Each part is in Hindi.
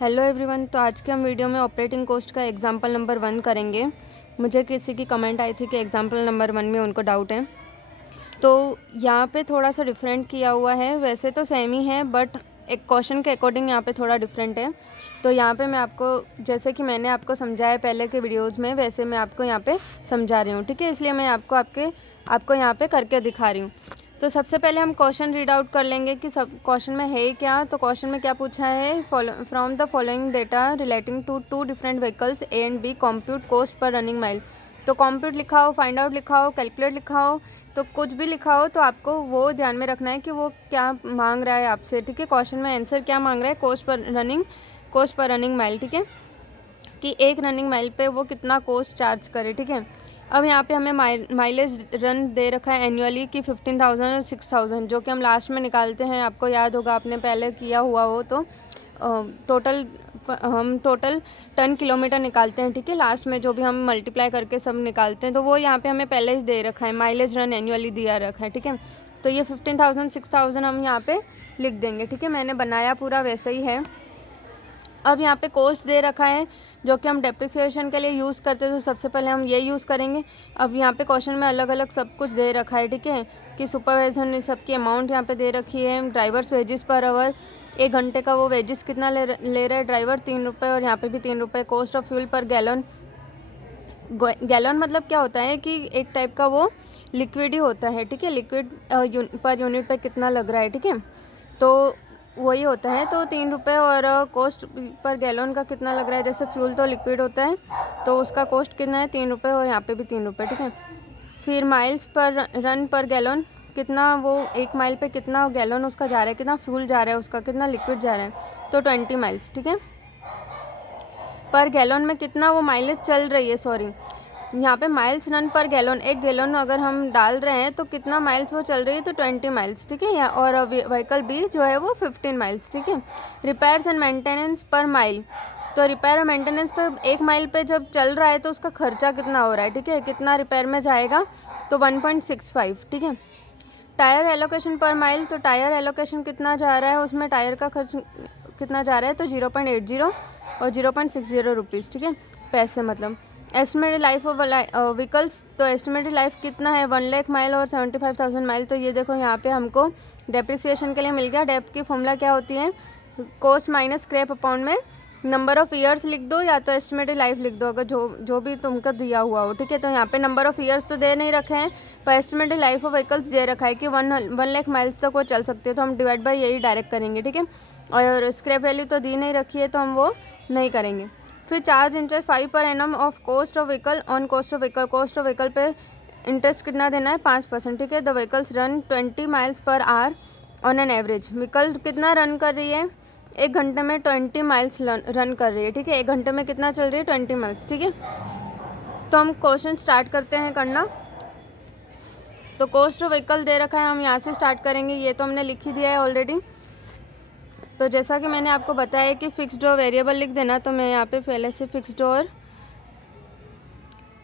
Hello everyone. तो आज के हम वीडियो में ऑपरेटिंग कॉस्ट का एग्जांपल नंबर 1 करेंगे। मुझे किसी की कमेंट आई थी कि एग्जांपल नंबर 1 में उनको डाउट है, तो यहाँ पे थोड़ा सा डिफरेंट किया हुआ है। वैसे तो सेम ही है बट एक क्वेश्चन के अकॉर्डिंग यहाँ पे थोड़ा डिफरेंट है। तो यहाँ पे मैं आपको, जैसे कि मैंने आपको समझाया पहले के वीडियोज़ में, वैसे मैं आपको यहाँ पे समझा रही हूँ। ठीक है, इसलिए मैं आपको यहाँ पे करके दिखा रही हूँ। तो सबसे पहले हम क्वेश्चन रीड आउट कर लेंगे कि सब क्वेश्चन में है क्या। तो क्वेश्चन में क्या पूछा है, from the following data relating to two different vehicles A and B compute cost per running mile. तो कंप्यूट लिखा हो, फाइंड आउट लिखा हो, कैलकुलेट लिखा हो, तो कुछ भी लिखा हो तो आपको वो ध्यान में रखना है कि वो क्या मांग रहा है आपसे। ठीक है, क्वेश्चन में आंसर क्या मांग रहा है, कॉस्ट पर रनिंग माइल। ठीक है, कि एक रनिंग माइल पे वो कितना कॉस्ट चार्ज करे। ठीक है, अब यहाँ पे हमें माइलेज रन दे रखा है एनुअली कि 15,000 और 6,000, जो कि हम लास्ट में निकालते हैं। आपको याद होगा, आपने पहले किया हुआ हो तो हम टोटल टन किलोमीटर निकालते हैं। ठीक है, लास्ट में जो भी हम मल्टीप्लाई करके सब निकालते हैं, तो वो यहाँ पे हमें पहले ही दे रखा है, माइलेज रन एनुअली दिया रखा है। ठीक है, तो ये 15,000 6,000 हम यहाँ पे लिख देंगे। ठीक है, मैंने बनाया पूरा वैसे ही है। अब यहाँ पे कॉस्ट दे रखा है जो कि हम डेप्रिसिएशन के लिए यूज़ करते हैं, तो सबसे पहले हम ये यूज़ करेंगे। अब यहाँ पे क्वेश्चन में अलग अलग सब कुछ दे रखा है। ठीक है, कि सुपरवाइजर ने सबकी अमाउंट यहाँ पे दे रखी है। ड्राइवर्स वेजेस पर आवर, 1 घंटे का वो वेजेस कितना ले रहा है ड्राइवर, 3 रुपये, और यहाँ पे भी 3 रुपये। कॉस्ट ऑफ फ्यूल पर गैलन, गैलन मतलब क्या होता है कि एक टाइप का वो लिक्विड ही होता है। ठीक है, लिक्विड पर यूनिट पे कितना लग रहा है। ठीक है, तो वही होता है। तो 3 रुपये, और कॉस्ट पर गैलन का कितना लग रहा है, जैसे फ्यूल तो लिक्विड होता है तो उसका कॉस्ट कितना है, 3 रुपये, और यहाँ पे भी 3 रुपये। ठीक है, फिर माइल्स पर रन पर गैलन, कितना वो 1 माइल पे कितना गैलन उसका जा रहा है, कितना फ्यूल जा रहा है उसका, कितना लिक्विड जा रहा है, तो 20 माइल्स। ठीक है, पर गैलन में कितना वो माइलेज चल रही है, सॉरी यहाँ पे माइल्स रन पर गैलन, 1 गैलन अगर हम डाल रहे हैं तो कितना माइल्स वो चल रही है, तो 20 माइल्स। ठीक है, और व्हीकल बी जो है वो 15 माइल्स। ठीक है, रिपेयर्स एंड मेंटेनेंस पर माइल, तो रिपेयर और मेंटेनेंस पर 1 माइल पे जब चल रहा है तो उसका खर्चा कितना हो रहा है। ठीक है, कितना रिपेयर में जाएगा, तो 1.65। ठीक है, टायर एलोकेशन पर माइल, तो टायर एलोकेशन कितना जा रहा है, उसमें टायर का खर्च कितना जा रहा है, तो 0.80 और 0.60 रुपीज़। ठीक है, पैसे मतलब। एस्टिमेटेड लाइफ ऑफ व्हीकल्स, तो एस्टिमेटेड लाइफ कितना है, 1 लाख माइल और 75,000 माइल। तो ये देखो यहाँ पे हमको डेप्रिसिएशन के लिए मिल गया। डेप की फॉर्मूला क्या होती है, कॉस्ट माइनस स्क्रैप अपॉन में नंबर ऑफ़ ईयर्स लिख दो, या तो एस्टिमेटेड लाइफ लिख दो, अगर जो भी तुमको दिया हुआ हो। ठीक है, तो यहाँ पे नंबर ऑफ़ ईयर्स तो दे नहीं रखे हैं, पर एस्टिमेटेड लाइफ ऑफ व्हीकल्स दे रखा है कि 1 लाख माइल्स तक वो चल सकते हैं, तो हम डिवाइड बाई यही डायरेक्ट करेंगे। ठीक है, और स्क्रैप वैल्यू तो दी नहीं रखी है तो हम वो नहीं करेंगे। फिर charge interest 5 per annum of cost of vehicle on cost of vehicle, cost of vehicle पे इंटरेस्ट कितना देना है, 5%। ठीक है, the vehicles run 20 miles per hour on an average, vehicle कितना रन कर रही है, 1 घंटे में 20 माइल्स रन कर रही है। ठीक है, 1 घंटे में कितना चल रही है, 20 माइल्स। ठीक है, तो हम क्वेश्चन स्टार्ट करते हैं करना। तो कॉस्ट ऑफ व्हीकल दे रखा है, हम यहाँ से स्टार्ट करेंगे, ये तो हमने लिख ही दिया है ऑलरेडी। तो जैसा कि मैंने आपको बताया कि फिक्स्ड और वेरिएबल लिख देना, तो मैं यहाँ पे पहले से फिक्स्ड और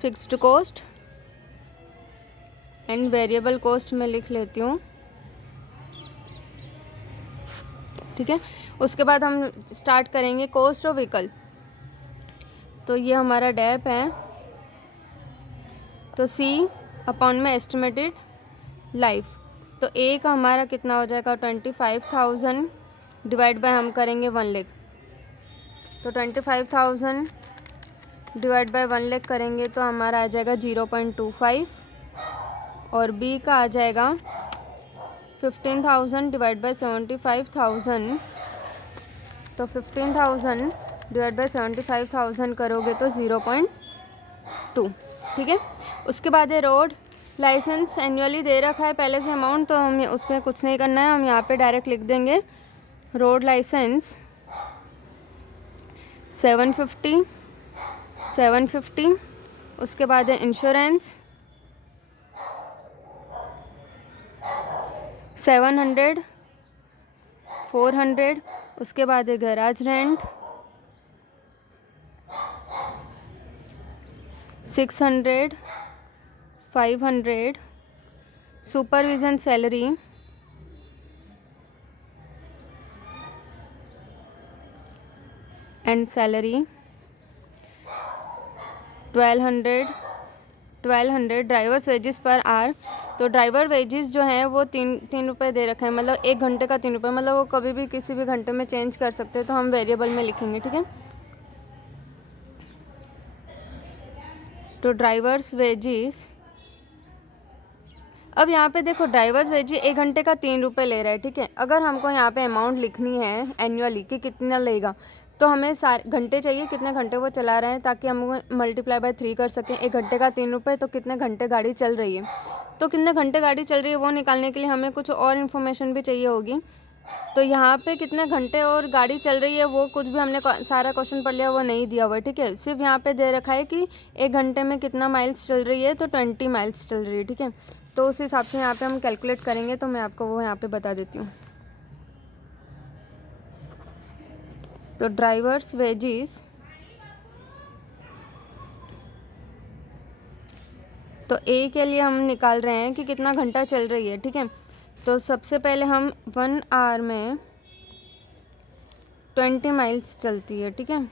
fixed cost and variable cost में लिख लेती हूँ। ठीक है, उसके बाद हम स्टार्ट करेंगे कॉस्ट ऑफ व्हीकल। तो ये हमारा डेप है, तो सी अपॉन में एस्टिमेटेड लाइफ, तो ए का हमारा कितना हो जाएगा, 25,000 डिवाइड बाय हम करेंगे 1 लाख, तो 25,000 डिवाइड बाय 1 लाख करेंगे तो हमारा आ जाएगा 0.25, और बी का आ जाएगा 15,000 डिवाइड बाय 75,000, तो 15,000 डिवाइड बाय 75,000 करोगे तो 0.2। ठीक है, उसके बाद है रोड लाइसेंस, एनुअली दे रखा है पहले से अमाउंट, तो हम उसमें कुछ नहीं करना है, हम यहाँ पे डायरेक्ट लिख देंगे रोड लाइसेंस 750। उसके बाद है इंश्योरेंस 700, 400। उसके बाद है garage rent 600, 500। Supervision salary 1 and salary 1200 drivers wages per hour. तो ड्राइवर वेजेस जो हैं वो तीन रुपये दे रखे हैं, मतलब 1 घंटे का 3 रुपये, मतलब वो कभी भी किसी भी घंटे में चेंज कर सकते हैं, तो हम वेरिएबल में लिखेंगे, ठीक है। तो ड्राइवर्स वेजेस, अब यहाँ पे देखो ड्राइवर्स वेजेस 1 घंटे का 3 रुपये ले रहा है, ठीक है। अगर हमको यहाँ पे अमाउंट लिखनी है एनुअली कि कितना लेगा, तो हमें सारे घंटे चाहिए, कितने घंटे वो चला रहे हैं, ताकि हम मल्टीप्लाई बाय 3 कर सकें। 1 घंटे का 3 रुपये, तो कितने घंटे गाड़ी चल रही है, तो कितने घंटे गाड़ी चल रही है वो निकालने के लिए हमें कुछ और इन्फॉर्मेशन भी चाहिए होगी। तो यहाँ पे कितने घंटे और गाड़ी चल रही है वो कुछ भी हमने सारा क्वेश्चन पढ़ लिया, वो नहीं दिया हुआ है, ठीक है। सिर्फ यहाँ पे दे रखा है कि 1 घंटे में कितना माइल्स चल रही है, तो 20 माइल्स चल रही है, ठीक है। तो उस हिसाब से यहाँ पे हम कैलकुलेट करेंगे, तो मैं आपको वो यहाँ पे बता देती हूँ। तो ड्राइवर्स वेजेस, तो ए के लिए हम निकाल रहे हैं कि कितना घंटा चल रही है, ठीक है। तो सबसे पहले हम 1 आवर में 20 माइल्स चलती है, ठीक है।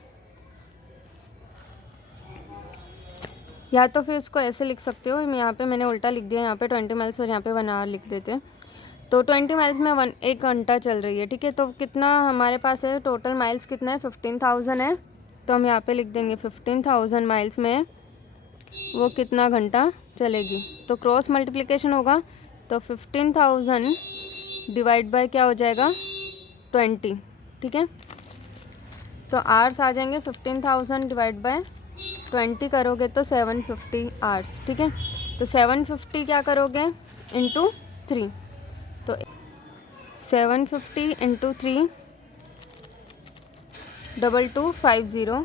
या तो फिर इसको ऐसे लिख सकते हो, यहाँ पे मैंने उल्टा लिख दिया, यहाँ पे 20 माइल्स और यहाँ पे 1 आवर लिख देते हैं। तो 20 माइल्स में 1 घंटा चल रही है, ठीक है। तो कितना हमारे पास है, टोटल माइल्स कितना है, 15,000 है। तो हम यहाँ पे लिख देंगे 15,000 माइल्स में वो कितना घंटा चलेगी। तो क्रॉस मल्टीप्लिकेशन होगा, तो 15,000 डिवाइड बाय क्या हो जाएगा, 20, ठीक है। तो आवर्स आ जाएंगे, 15,000 डिवाइड बाय 20 करोगे तो 750 आवर्स, ठीक है। तो 750 क्या करोगे, इंटू 3, तो 750 इंटू 3 2250।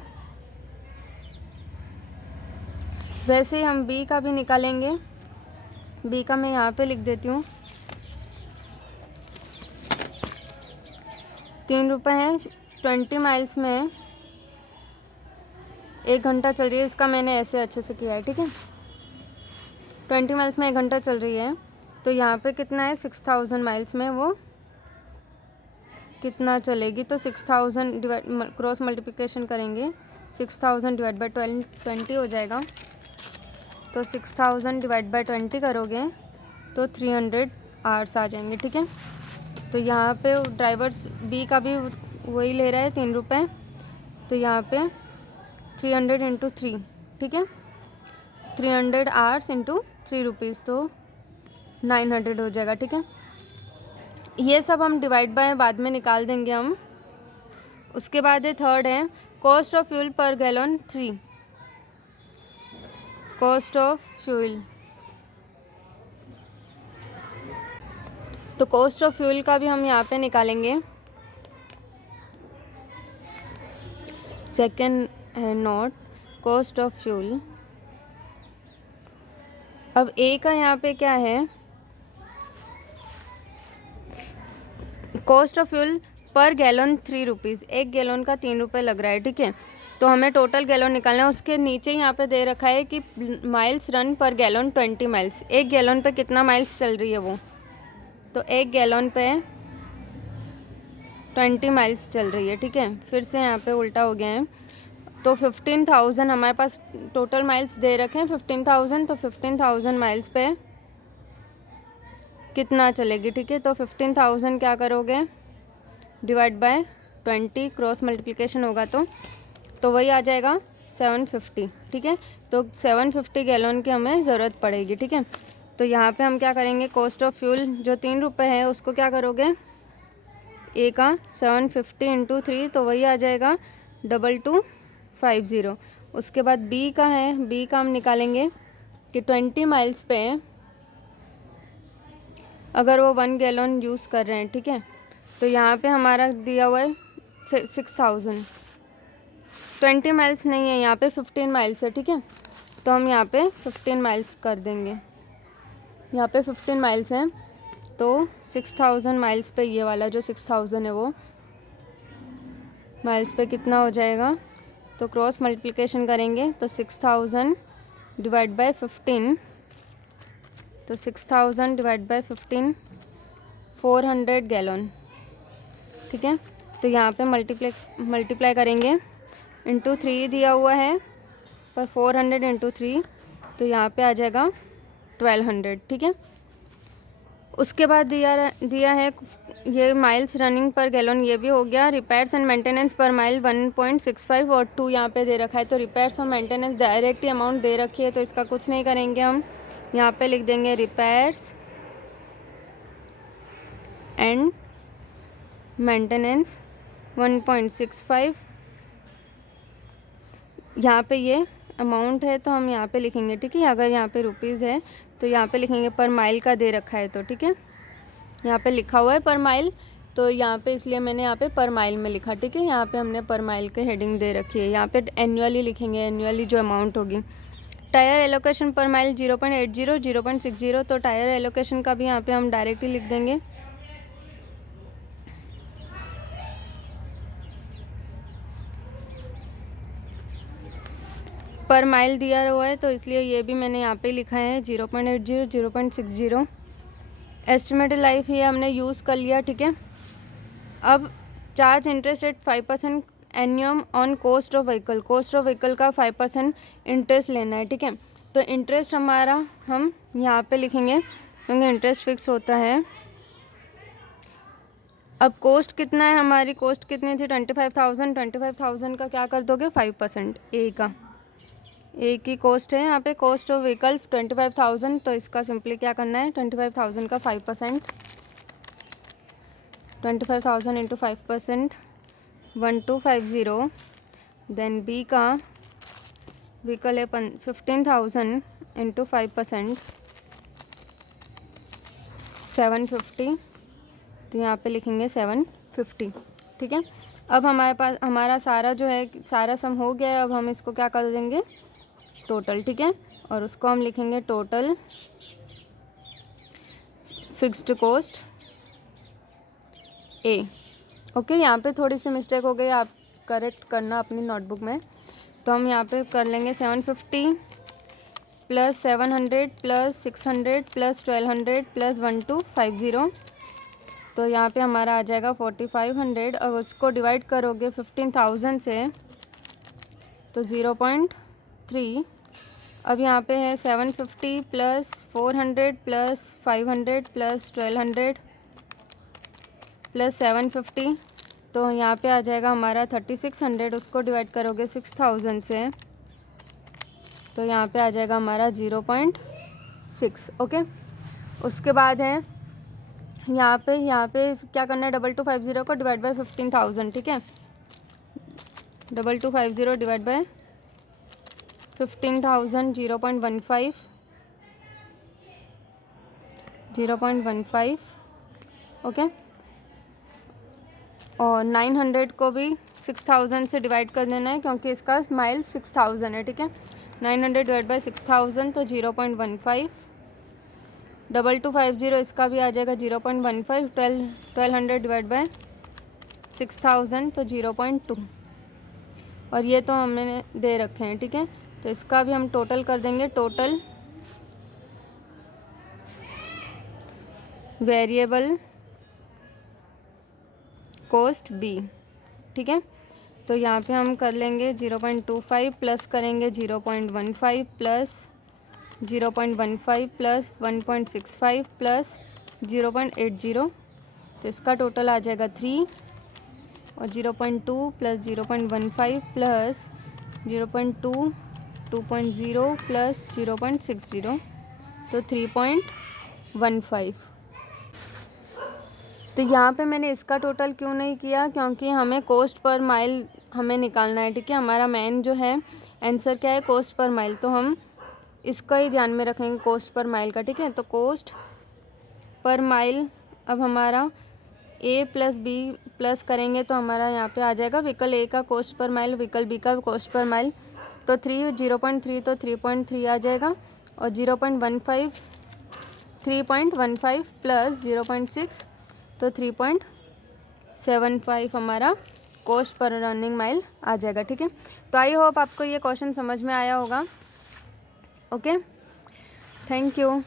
वैसे ही हम बी का भी निकालेंगे, बी का मैं यहाँ पे लिख देती हूँ, 3 रुपये है, 20 माइल्स में 1 घंटा चल रही है, इसका मैंने ऐसे अच्छे से किया है, ठीक है। 20 माइल्स में 1 घंटा चल रही है, तो यहाँ पे कितना है, 6,000 माइल्स में वो कितना चलेगी। तो 6,000 डिवाइड, क्रॉस मल्टीप्लिकेशन करेंगे, 6,000 डिवाइड बाय 20 हो जाएगा। तो 6,000 डिवाइड बाय 20 करोगे तो 300 आवर्स आ जाएंगे, ठीक है। तो यहाँ पे ड्राइवर्स बी का भी वही ले रहा है 3 रुपये, तो यहाँ पे 300 इंटू 3, ठीक है। 300 आवर्स इंटू 3 रुपीज़, तो 900 हो जाएगा, ठीक है। ये सब हम डिवाइड बाय बाद में निकाल देंगे हम। उसके बाद है थर्ड है कॉस्ट ऑफ फ्यूल पर गैलन 3, कॉस्ट ऑफ फ्यूल। तो कॉस्ट ऑफ फ्यूल का भी हम यहाँ पे निकालेंगे। सेकेंड है नोट, कॉस्ट ऑफ फ्यूल। अब ए का यहाँ पे क्या है, कॉस्ट ऑफ फ्यूल पर गैलन 3 रुपीज़, 1 गैलन का 3 रुपये लग रहा है, ठीक है। तो हमें टोटल गैलन निकालना है। उसके नीचे यहाँ पे दे रखा है कि माइल्स रन पर गैलन 20 माइल्स, 1 गैलन पे कितना माइल्स चल रही है वो। तो 1 गैलन पे 20 माइल्स चल रही है, ठीक है। फिर से यहाँ पे उल्टा हो गया है। तो 15,000 हमारे पास टोटल माइल्स दे रखे हैं 15,000, तो 15,000 माइल्स पे कितना चलेगी, ठीक है। तो 15,000 क्या करोगे, डिवाइड बाय 20, क्रॉस मल्टीप्लिकेशन होगा तो वही आ जाएगा 750, ठीक है। तो 750 गैलन की हमें ज़रूरत पड़ेगी, ठीक है। तो यहाँ पे हम क्या करेंगे, कॉस्ट ऑफ फ्यूल जो 3 रुपये है उसको क्या करोगे, ए का 750 इंटू 3, तो वही आ जाएगा 2250। उसके बाद बी का है, बी का हम निकालेंगे कि 20 माइल्स पे अगर वो 1 गैलन यूज़ कर रहे हैं, ठीक है। तो यहाँ पे हमारा दिया हुआ है 6,000, 20 माइल्स नहीं है, यहाँ पे 15 माइल्स है, ठीक है। तो हम यहाँ पे 15 माइल्स कर देंगे, यहाँ पे 15 माइल्स हैं, तो 6,000 माइल्स पे ये वाला जो 6,000 है वो माइल्स पे कितना हो जाएगा। तो क्रॉस मल्टीप्लिकेशन करेंगे तो 6,000 डिवाइड बाय 15, तो 6,000 डिवाइड बाय 15 400 गैलन, ठीक है। तो यहाँ पे मल्टीप्लाई करेंगे इंटू 3 दिया हुआ है, पर 400 इंटू 3 तो यहाँ पे आ जाएगा 1200, ठीक है। उसके बाद दिया है ये माइल्स रनिंग पर गैलन, ये भी हो गया। Repairs and maintenance per mile 1.65 और 2 यहाँ पे दे रखा है। तो रिपेयर्स और मेंटेनेंस डायरेक्ट ही अमाउंट दे रखी है, तो इसका कुछ नहीं करेंगे हम। यहाँ पे लिख देंगे रिपेयर्स एंड मेंटेनेंस 1.65। यहाँ पे ये अमाउंट है तो हम यहाँ पे लिखेंगे, ठीक है। अगर यहाँ पे रुपीज़ है तो यहाँ पे लिखेंगे, पर माइल का दे रखा है तो, ठीक है। यहाँ पे लिखा हुआ है पर माइल, तो यहाँ पे इसलिए मैंने यहाँ पे पर माइल में लिखा, ठीक है। यहाँ पे हमने पर माइल के हेडिंग दे रखी है। यहाँ पे एनुअली लिखेंगे, एनुअली जो अमाउंट होगी। टायर एलोकेशन पर माइल 0.80, 0.60, तो टायर एलोकेशन का भी यहाँ पे हम डायरेक्ट ही लिख देंगे। पर माइल दिया हुआ है तो इसलिए ये भी मैंने यहाँ पे लिखा है 0.80, 0.60। एस्टिमेटेड लाइफ ये हमने यूज़ कर लिया, ठीक है। अब charge interest at 5% annum on cost of vehicle, cost of vehicle का 5% इंटरेस्ट लेना है, ठीक है। तो इंटरेस्ट हमारा हम यहाँ पे लिखेंगे क्योंकि इंटरेस्ट फिक्स होता है। अब कॉस्ट कितना है, हमारी कॉस्ट कितनी थी 25,000, 25,000 का क्या कर दोगे 5%, ए का, ए की कॉस्ट है यहाँ पे, कॉस्ट ऑफ व्हीकल 25,000, तो इसका सिंपली क्या करना है 25,000 का 5%, 25,000 इंटू 5%, 1250। देन बी का व्हीकल है 15,000 इंटू 5%, 750, तो यहाँ पे लिखेंगे 750, ठीक है। अब हमारे पास हमारा सारा जो है सारा सम हो गया है। अब हम इसको क्या कर देंगे टोटल, ठीक है, और उसको हम लिखेंगे टोटल फिक्स्ड कॉस्ट ए। ओके, यहाँ पे थोड़ी सी मिस्टेक हो गई, आप करेक्ट करना अपनी नोटबुक में। तो हम यहाँ पे कर लेंगे 750 प्लस 700 प्लस 600 प्लस 1200 प्लस 1250, तो यहाँ पे हमारा आ जाएगा 4500। और उसको डिवाइड करोगे 15,000 से तो 0.3। अब यहाँ पे है 750 प्लस 400 प्लस 500 प्लस 1200 प्लस 750, तो यहाँ पे आ जाएगा हमारा 3600। उसको डिवाइड करोगे 6000 से तो यहाँ पे आ जाएगा हमारा 0.6। ओके, उसके बाद है यहाँ पे क्या करना है 2250 को डिवाइड बाय 15,000, ठीक है। 2250 डिवाइड बाय 15,000 0.15, ओके। और 900 को भी 6000 से डिवाइड कर देना है क्योंकि इसका माइल 6000 है, ठीक है। 900 डिवाइड बाय 6000 तो 0.15। 2250 इसका भी आ जाएगा 0.15। 1200 डिवाइड बाय 6000 तो 0.2। और ये तो हमने दे रखे हैं, ठीक है। तो इसका भी हम टोटल कर देंगे, टोटल वेरिएबल कॉस्ट बी, ठीक है। तो यहाँ पे हम कर लेंगे 0.25 प्लस करेंगे 0.15 प्लस 0.15 प्लस 1.65 प्लस 0.80, तो इसका टोटल आ जाएगा 3। और 0.2 प्लस 0.15 प्लस 0.2 2.0 प्लस 0.60, तो 3.15। तो यहाँ पे मैंने इसका टोटल क्यों नहीं किया, क्योंकि हमें कॉस्ट पर माइल हमें निकालना है, ठीक है। हमारा मेन जो है आंसर क्या है कॉस्ट पर माइल, तो हम इसका ही ध्यान में रखेंगे कॉस्ट पर माइल का, ठीक है। तो कॉस्ट पर माइल अब हमारा ए प्लस बी प्लस करेंगे तो हमारा यहाँ पे आ जाएगा व्हीकल ए का cost per mile, vehicle B का कॉस्ट पर माइल, तो 0.3 तो 3.3 आ जाएगा। और 0.15 3.15 प्लस 0.6 तो 3.75 हमारा कॉस्ट पर रनिंग माइल आ जाएगा, ठीक है। तो आई होप आपको ये क्वेश्चन समझ में आया होगा। Okay, thank you.